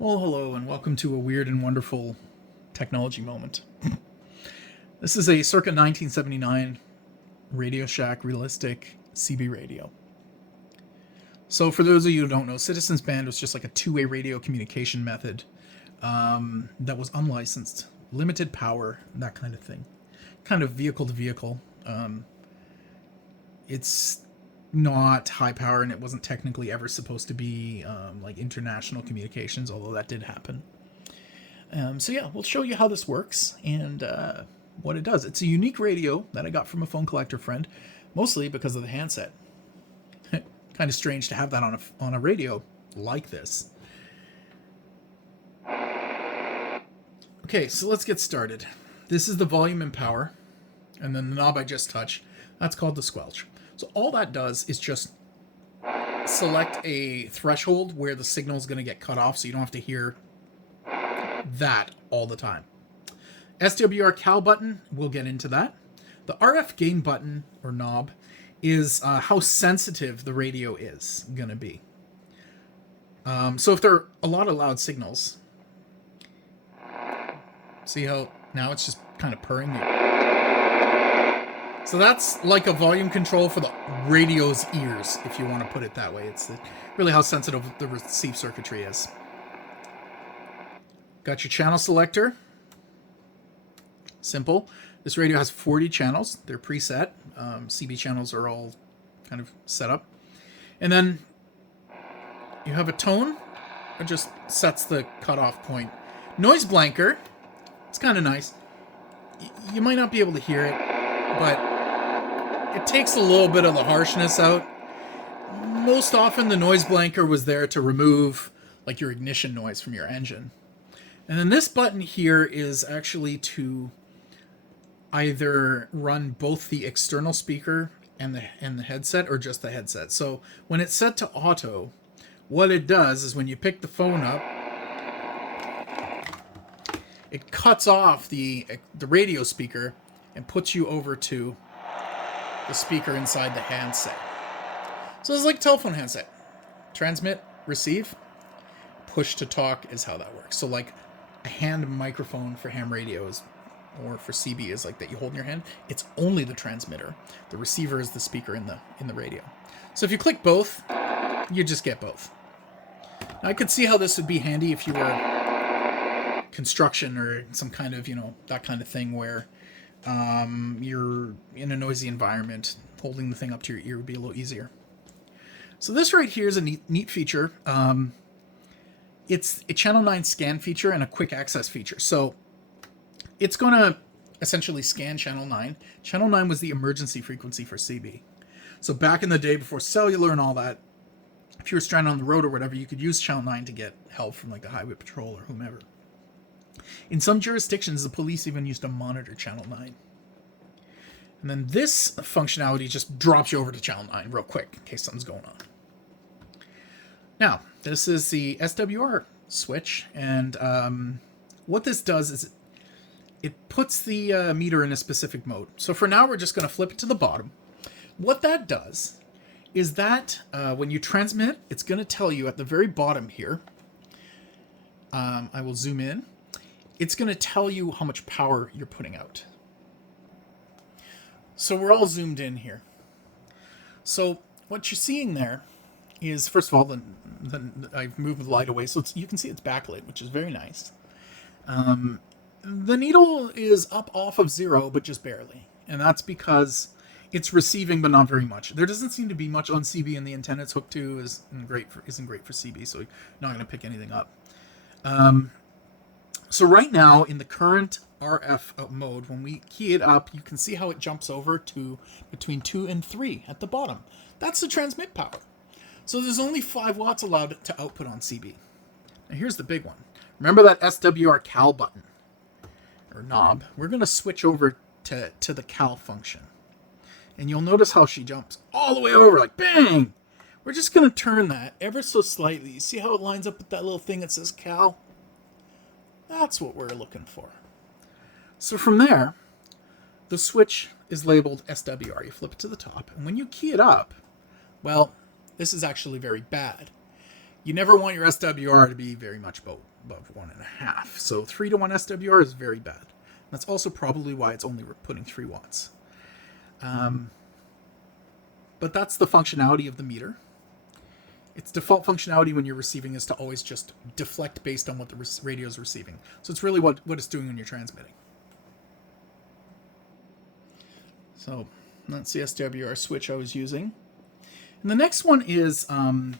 Well, hello, and welcome to a weird and wonderful technology moment. This is a circa 1979 Radio Shack realistic CB radio. So for those of you who don't know, Citizens Band was just like a two-way radio communication method that was unlicensed, limited power, that kind of thing. Kind of vehicle to vehicle. It's not high power, and it wasn't technically ever supposed to be like international communications, although that did happen. So yeah, we'll show you how this works and what it does. It's a unique radio that I got from a phone collector friend, mostly because of the handset. Kind of strange to have that on a radio like this. Okay, so let's get started. This is the volume and power, and then the knob I just touched, that's called the squelch. So all that does is just select a threshold where the signal is going to get cut off, so you don't have to hear that all the time. SWR cal button, we'll get into that. The RF gain button, or knob, is how sensitive the radio is going to be. So if there are a lot of loud signals, see how now it's just kind of purring it. So that's like a volume control for the radio's ears, if you want to put it that way. It's really how sensitive the receive circuitry is. Got your channel selector. Simple. This radio has 40 channels. They're preset. CB channels are all kind of set up. And then you have a tone. It just sets the cutoff point. Noise blanker. It's kind of nice. You might not be able to hear it, but it takes a little bit of the harshness out. Most often the noise blanker was there to remove like your ignition noise from your engine. And then this button here is actually to either run both the external speaker and the headset, or just the headset. So when it's set to auto, what it does is when you pick the phone up, it cuts off the radio speaker and puts you over to the speaker inside the handset. So it's like a telephone handset. Transmit, receive, push to talk is how that works. So like a hand microphone for ham radios or for CB is like that you hold in your hand. It's only the transmitter. The receiver is the speaker in the radio. So if you click both, you just get both. Now, I could see how this would be handy if you were construction or some kind of, that kind of thing where you're in a noisy environment. Holding the thing up to your ear would be a little easier. So this right here is a neat feature. It's a channel 9 scan feature and a quick access feature. So it's going to essentially scan channel 9. Channel 9 was the emergency frequency for CB. So back in the day before cellular and all that, if you were stranded on the road or whatever, you could use channel 9 to get help from like the highway patrol or whomever. In some jurisdictions, the police even used to monitor channel 9. And then this functionality just drops you over to channel 9 real quick in case something's going on. Now, this is the SWR switch, and what this does is it puts the meter in a specific mode. So for now, we're just going to flip it to the bottom. What that does is that when you transmit, it's going to tell you at the very bottom here, I will zoom in, it's going to tell you how much power you're putting out. So we're all zoomed in here. So what you're seeing there is, first of all, I've moved the light away so you can see it's backlit, which is very nice. The needle is up off of 0, but just barely. And that's because it's receiving, but not very much. There doesn't seem to be much on CB, and the antenna it's hooked to isn't great for CB, so you're not going to pick anything up. So right now, in the current RF mode, when we key it up, you can see how it jumps over to between 2 and 3 at the bottom. That's the transmit power. So there's only 5 watts allowed to output on CB. Now here's the big one. Remember that SWR cal button, or knob? We're going to switch over to the cal function. And you'll notice how she jumps all the way over, like bang! We're just going to turn that ever so slightly. You see how it lines up with that little thing that says cal? That's what we're looking for. So from there, the switch is labeled SWR. You flip it to the top, and when you key it up, well, this is actually very bad. You never want your SWR to be very much above 1.5. So 3-to-1 SWR is very bad. That's also probably why it's only putting 3 watts. But that's the functionality of the meter. Its default functionality when you're receiving is to always just deflect based on what the radio is receiving. So it's really what it's doing when you're transmitting. So that's the SWR switch I was using. And the next one is PA,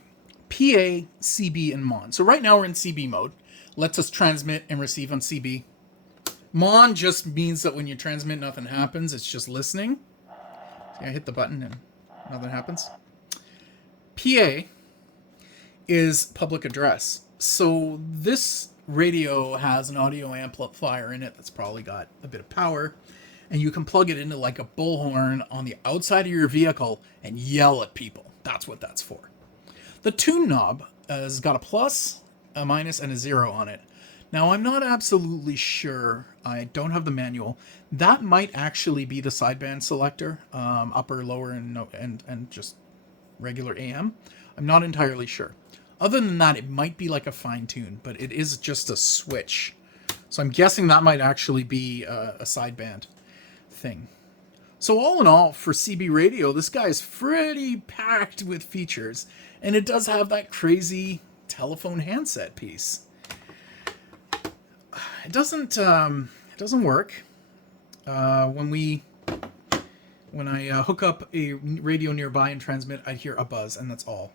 CB, and MON. So right now we're in CB mode. Lets us transmit and receive on CB. MON just means that when you transmit, nothing happens. It's just listening. See, I hit the button and nothing happens. PA is public address. So this radio has an audio amplifier in it that's probably got a bit of power. And you can plug it into like a bullhorn on the outside of your vehicle and yell at people. That's what that's for. The tune knob has got a plus, a minus, and a 0 on it. Now, I'm not absolutely sure. I don't have the manual. That might actually be the sideband selector, upper, lower, and just regular AM. I'm not entirely sure. Other than that, it might be like a fine tune, but it is just a switch. So I'm guessing that might actually be a sideband thing. So all in all, for CB radio, this guy is pretty packed with features, and it does have that crazy telephone handset piece. It doesn't work when I hook up a radio nearby and transmit. I hear a buzz, and that's all.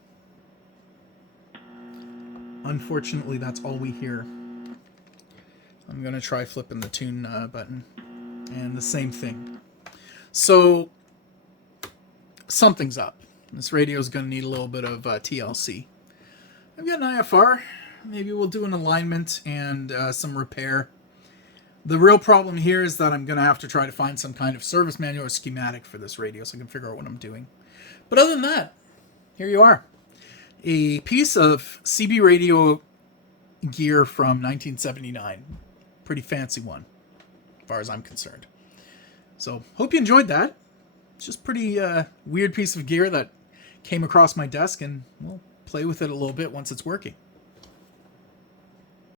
Unfortunately, that's all we hear. I'm gonna try flipping the tune button, and the same thing. So something's up. This radio is gonna need a little bit of TLC. I've got an IFR. Maybe we'll do an alignment and some repair. The real problem here is that I'm going to have to try to find some kind of service manual or schematic for this radio so I can figure out what I'm doing. But other than that, here you are. A piece of CB radio gear from 1979. Pretty fancy one, as far as I'm concerned. So, hope you enjoyed that. It's just pretty weird piece of gear that came across my desk, and we'll play with it a little bit once it's working.